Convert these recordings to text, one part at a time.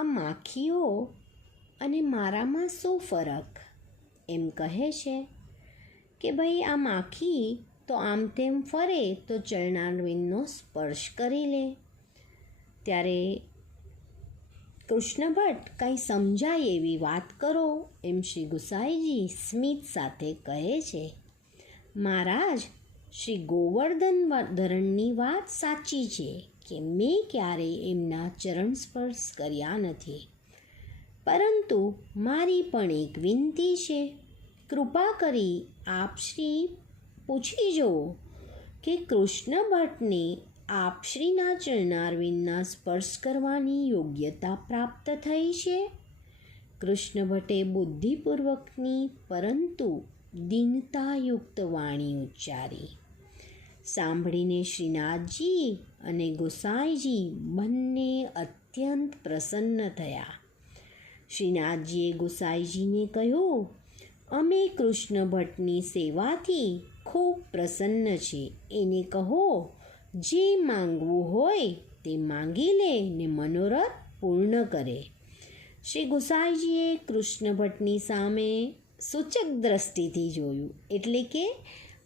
આ માખીઓ અને મારામાં શું ફરક? એમ કહે છે કે ભાઈ આ માખી તો આમ તેમ ફરે તો ચરણારવિંદનો સ્પર્શ કરી લે. ત્યારે કૃષ્ણ ભટ્ટ કંઈ સમજાય એવી વાત કરો એમ શ્રી ગુસાઈજી સ્મિત સાથે કહે છે. મહારાજ, શ્રી ગોવર્ધન ધરણની વાત સાચી છે કે મેં ક્યારેય એમના ચરણ સ્પર્શ કર્યા નથી, પરંતુ મારી પણ એક વિનંતી છે. કૃપા કરી આપ શ્રી પૂછી જુઓ કે કૃષ્ણ ભટ્ટને આપશ્રીના ચરણારવિંદના સ્પર્શ કરવાની યોગ્યતા પ્રાપ્ત થઈ છે. કૃષ્ણ ભટ્ટે બુદ્ધિપૂર્વકની પરંતુ દીનતાયુક્ત વાણી ઉચ્ચારી. સાંભળીને શ્રીનાથજી અને ગોસાઈજી બંને અત્યંત પ્રસન્ન થયા. શ્રીનાથજીએ ગોસાઈજીને કહ્યું, અમે કૃષ્ણ ભટ્ટની સેવાથી ખૂબ પ્રસન્ન છે. એને કહો જે માંગવું હોય તે માંગી લે ને મનોરથ પૂર્ણ કરે. શ્રી ગુસાઈજીએ કૃષ્ણ ભટ્ટની સામે સૂચક દ્રષ્ટિથી જોયું, એટલે કે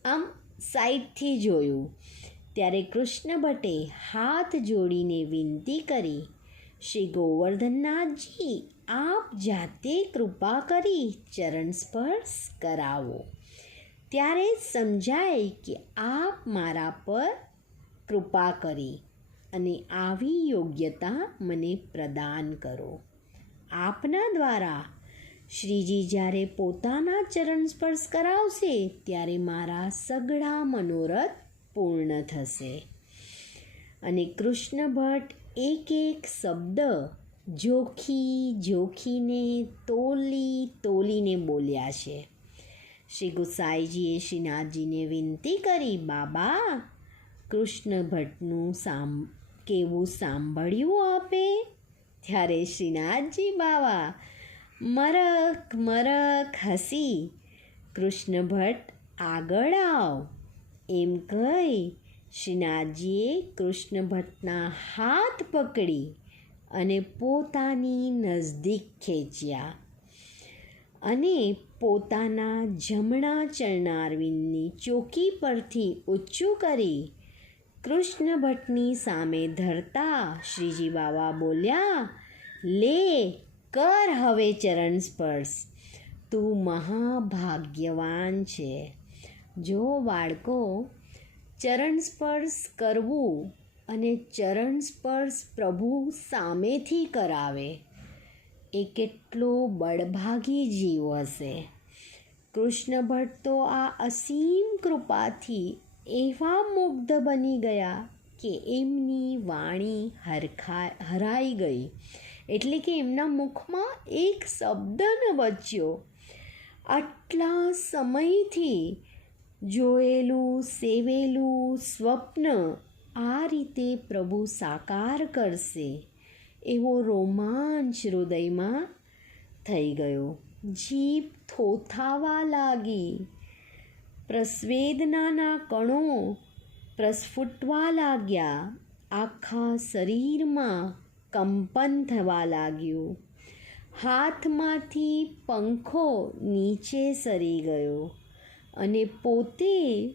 આમ સાઈડથી જોયું. ત્યારે કૃષ્ણ ભટ્ટે હાથ જોડીને વિનંતી કરી, શ્રી ગોવર્ધનનાથજી, આપ જાતે કૃપા કરી ચરણ સ્પર્શ કરાવો. ત્યારે સમજાય કે આપ મારા પર કૃપા કરી અને આવી યોગ્યતા મને પ્રદાન કરો. આપના દ્વારા શ્રીજી જ્યારે પોતાના ચરણ સ્પર્શ કરાવશે ત્યારે મારા સઘળા મનોરથ પૂર્ણ થશે. અને કૃષ્ણ ભટ્ટ એક એક શબ્દ જોખીને તોલીને બોલ્યા છે. શ્રી ગુસાઈજીએ શ્રીનાથજીને વિનંતી કરી, બાબા, કૃષ્ણ ભટ્ટનું કેવું સાંભળ્યું આપે? ત્યારે શ્રીનાથજી બાવા મરક હસી, કૃષ્ણ ભટ્ટ આગળ આવ એમ કહી શ્રીનાથજીએ કૃષ્ણ ભટ્ટના હાથ પકડી અને પોતાની નજદીક ખેંચ્યા અને પોતાના જમણા ચરણારવિંદની ચોકી પરથી ઊંચું કરી કૃષ્ણ ભટ્ટની સામે ધરતા શ્રીજી બાવા બોલ્યા, લે, કર હવે ચરણ સ્પર્શ. તું મહાભાગ્યવાન છે. જો બાળકો, ચરણ સ્પર્શ કરવું અને ચરણ સ્પર્શ પ્રભુ સામેથી કરાવે એ કેટલો બળભાગી જીવ હશે. કૃષ્ણ ભટ્ટ તો આ અસીમ કૃપાથી એવા મુગ્ધ બની ગયા કે એમની વાણી હરાઈ ગઈ, એટલે કે એમના મુખમાં એક શબ્દ ન બચ્યો. આટલા સમયથી જોયેલું સેવેલું સ્વપ્ન આ રીતે પ્રભુ સાકાર કરશે એવો રોમાંચ હૃદયમાં થઈ ગયો. જીભ થોથાવા લાગી, પ્રસ્વેદનાના કણો પ્રસ્ફુટવા લાગ્યા, આખા શરીરમાં કંપન થવા લાગ્યું, હાથમાંથી પંખો નીચે સરી ગયો અને પોતે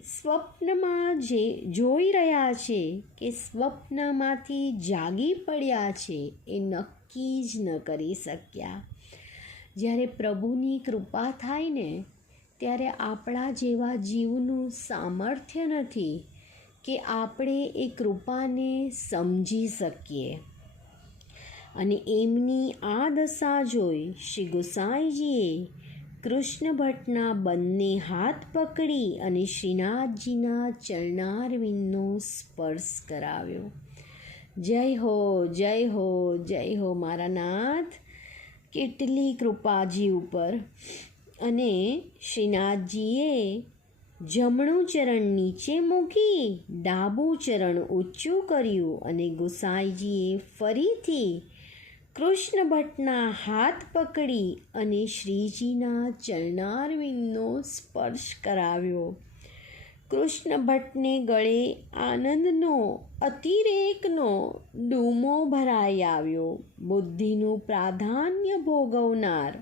સ્વપ્નમાં જે જોઈ રહ્યા છે કે સ્વપ્નમાંથી જાગી પડ્યા છે એ નક્કી જ ન કરી શક્યા. જ્યારે પ્રભુની કૃપા થાય ને ત્યારે આપણા જેવા જીવનું સામર્થ્ય નથી કે આપણે એ કૃપાને સમજી શકીએ. અને એમની આ દશા જોઈ શ્રી ગુસાઈજીએ કૃષ્ણ ભટ્ટના બંને હાથ પકડી અને શ્રીનાથજીના ચરણારવિંદનો સ્પર્શ કરાવ્યો. જય હો, જય હો, જય હો મારા નાથ, કેટલી કૃપાજી ઉપર. અને શ્રીનાથજીએ જમણું ચરણ નીચે મૂકી ડાબું ચરણ ઊંચું કર્યું અને ગુસાઈજીએ ફરીથી કૃષ્ણ ભટ્ટના હાથ પકડી અને શ્રીજીના ચરણારવિંદનો સ્પર્શ કરાવ્યો. કૃષ્ણ ભટ્ટને ગળે આનંદનો અતિરેકનો ડૂમો ભરાઈ આવ્યો. બુદ્ધિનું પ્રાધાન્ય ભોગવનાર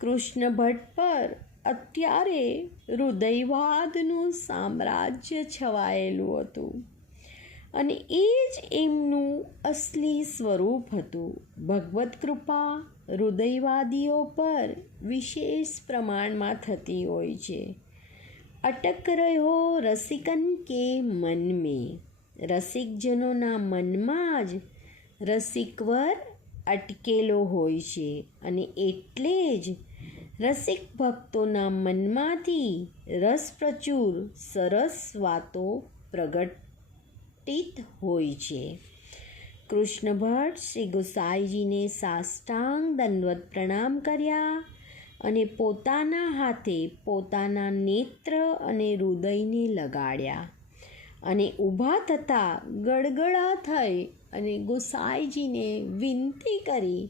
કૃષ્ણ ભટ્ટ પર અત્યારે હૃદયવાદનું સામ્રાજ્ય છવાયેલું હતું અને એ જ એમનું અસલી સ્વરૂપ હતું. ભગવત કૃપા હૃદયવાદીઓ પર વિશેષ પ્રમાણમાં થતી હોય છે. અટક રહ્યો રસિકન કે મન મેં, રસિકજનોના મનમાં જ રસિકવર અટકેલો હોય છે અને એટલે જ રસિક ભક્તોના મનમાંથી રસપ્રચુર સરસ વાતો પ્રગટિત હોય છે. કૃષ્ણ ભટ્ટ શ્રી ગુસાઈજીને સાષ્ટાંગ દંડવત પ્રણામ કર્યા અને પોતાના હાથે પોતાના નેત્ર અને હૃદયને લગાડ્યા અને ઊભા થતાં ગડગડા થઈ અને ગુસાઈજીને વિનંતી કરી,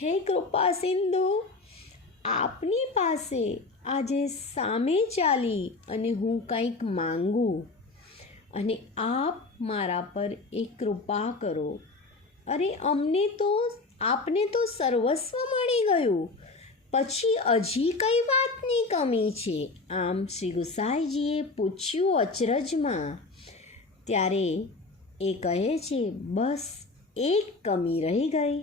હે કૃપા સિંધુ, આપની પાસે આજે સામે ચાલી અને હું કંઈક માંગું અને આપ મારા પર એ કૃપા કરો. અરે આપને તો સર્વસ્વ મળી ગયું, પછી હજી કઈ વાતની કમી છે? આમ શ્રી ગુસાઈજીએ પૂછ્યું અચરજમાં. ત્યારે એ કહે છે, બસ એક કમી રહી ગઈ.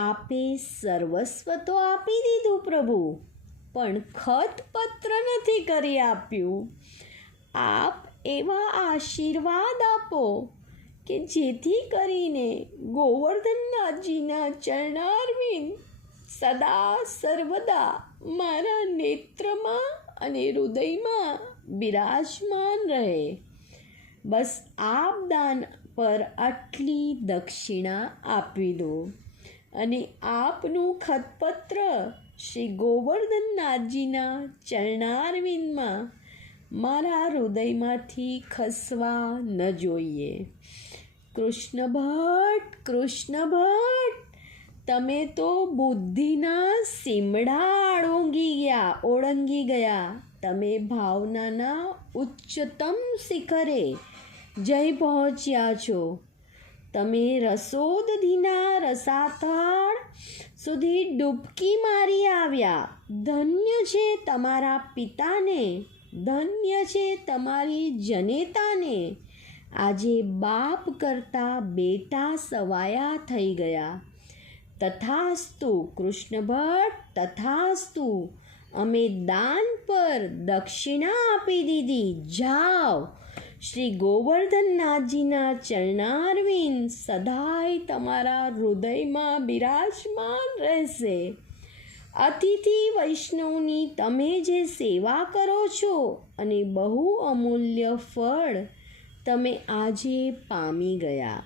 આપે સર્વસ્વ તો આપી દીધું પ્રભુ, પણ ખત પત્ર નથી કરી આપ્યું. આપ એવા આશીર્વાદ આપો કે જેથી કરીને ગોવર્ધનનાથજીના ચરણારવિંદ સદા સર્વદા મારા નેત્રમાં અને હૃદયમાં બિરાજમાન રહે. બસ આપ દાન પર આટલી દક્ષિણા આપી દો અને આપનું ખતપત્ર શ્રી ગોવર્ધનનાથજીના ચરણારવિંદમાં મારા હૃદયમાંથી ખસવા ન જોઈએ. કૃષ્ણ ભટ્ટ, તમે તો બુદ્ધિના સીમડા ઓળંગી ગયા. તમે ભાવનાના ઉચ્ચતમ શિખરે જઈ પહોંચ્યા છો. તમે રસોદધીના રસાતળ સુધી ડૂબકી મારી આવ્યા. ધન્ય છે તમારા પિતાને, ધન્ય છે તમારી જનેતાને. આજે બાપ કરતાં બેટા સવાયા થઈ ગયા. તથાસ્તુ કૃષ્ણ ભટ્ટ, તથાસ્તુ. અમે દાન પર દક્ષિણા આપી દીધી. જાઓ, શ્રી ગોવર્ધનનાથજીના ચરણારવિંદ સદાય તમારા હૃદયમાં બિરાજમાન રહેશે. અતિથિ વૈષ્ણવની તમે જે સેવા કરો છો અને બહુ અમૂલ્ય ફળ તમે આજે પામી ગયા.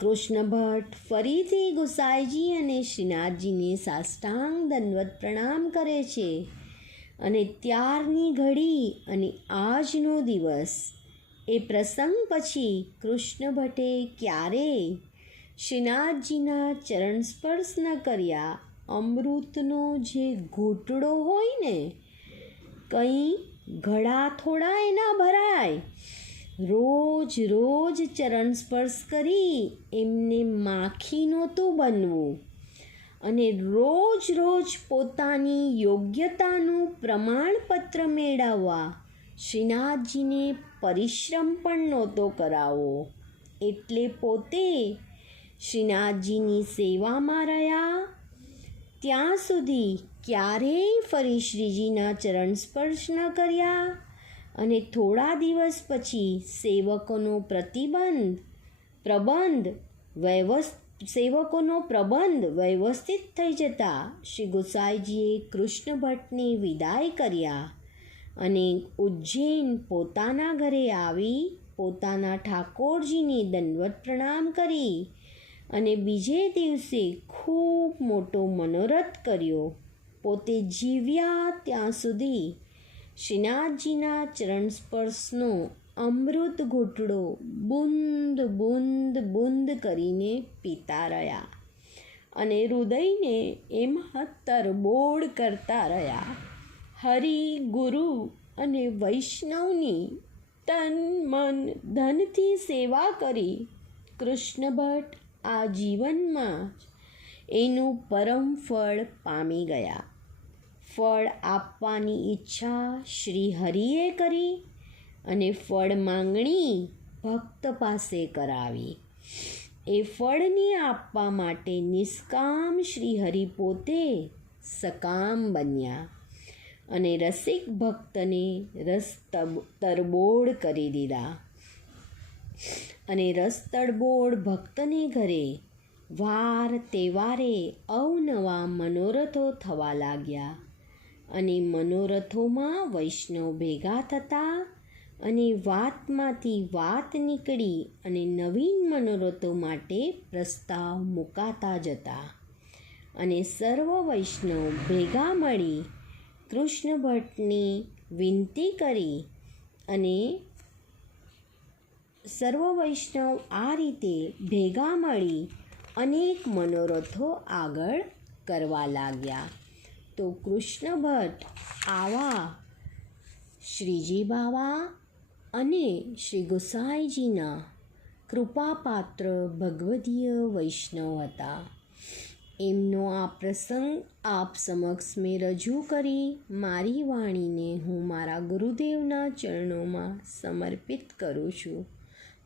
કૃષ્ણ ભટ્ટ ફરીથી ગુસાઈજી અને શ્રીનાથજીને સાષ્ટાંગ દંડવત પ્રણામ કરે છે અને ત્યારની ઘડી અને આજનો દિવસ એ પ્રસંગ પછી કૃષ્ણ ભટ્ટે ક્યારેય શ્રીનાથજીના ચરણ સ્પર્શ ન કર્યા. અમૃતનો જે ઘૂંટડો હોય ને, કંઈ ઘડા થોડા એના ભરાય. રોજ ચરણ સ્પર્શ કરી એમને માખી નહોતું બનવું અને રોજ પોતાની યોગ્યતાનું પ્રમાણપત્ર મેળવવા શ્રીનાથજીને પરિશ્રમ પણ નહોતો કરાવવો. એટલે પોતે શ્રીનાથજીની સેવામાં રહ્યા ત્યાં સુધી ક્યારેય ફરી શ્રીજીના ચરણ સ્પર્શ ન કર્યા અને થોડા દિવસ પછી સેવકોનો પ્રબંધ વ્યવસ્થિત થઈ જતા શ્રી ગુસાઈજીએ કૃષ્ણ ભટ્ટને વિદાય કર્યા અને ઉજ્જૈન પોતાના ઘરે આવી પોતાના ઠાકોરજીને દંડવત પ્રણામ કરી અને બીજે દિવસે ખૂબ મોટો મનોરથ કર્યો. પોતે જીવ્યા ત્યાં સુધી શ્રીનાથજીના ચરણ સ્પર્શનો અમૃત ઘૂંટડો બૂંદ કરીને પીતા રહ્યા અને હૃદયને એમાં તરબોળ કરતા રહ્યા. હરિ, ગુરુ અને વૈષ્ણવની તન મન ધનથી સેવા કરી કૃષ્ણ ભટ્ટ આ જીવનમાં જ એનું પરમ ફળ પામી ગયા. ફળ આપવાની ઈચ્છા શ્રી હરિએ કરી અને ફળ માંગણી ભક્ત પાસે કરાવી. એ ફળની આપવા માટે નિષ્કામ શ્રી હરિ પોતે સકામ બન્યા અને રસિક ભક્તને રસ તરબોળ કરી દીધા. અને રસ તરબોળ ભક્તને ઘરે વાર તહેવારે અવનવા મનોરથો થવા લાગ્યા. અને મનોરથોમાં વૈષ્ણવ ભેગા થતા અને વાતમાંથી વાત નીકળી અને નવીન મનોરથો માટે પ્રસ્તાવ મુકાતા જતા. અને સર્વ વૈષ્ણવ ભેગા મળી કૃષ્ણ ભટ્ટની વિનંતી કરી અને સર્વ વૈષ્ણવ આ રીતે ભેગા મળી અનેક મનોરથો આગળ કરવા લાગ્યા. તો કૃષ્ણ ભટ્ટ આવા શ્રીજી બાવા અને શ્રી ગોસાઈજીના કૃપાપાત્ર ભગવદીય વૈષ્ણવ હતા. એમનો આ પ્રસંગ આપ સમક્ષ મેં રજૂ કરી મારી વાણીને હું મારા ગુરુદેવના ચરણોમાં સમર્પિત કરું છું.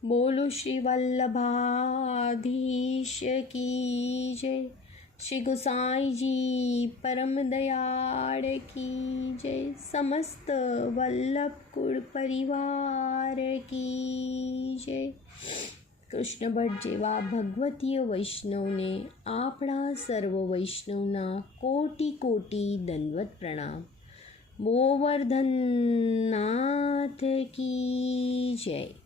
બોલો શ્રી વલ્લભાધીશ કી જય. શ્રી ગોસાઈજી પરમ દયાળ કી જય. સમસ્ત વલ્લભ કુળ પરિવાર કી જય. કૃષ્ણ ભટ્ટ જેવા ભગવતીય વૈષ્ણવને આપણા સર્વ વૈષ્ણવના કોટી કોટી દંડવત પ્રણામ. ગોવર્ધનનાથ કી જય.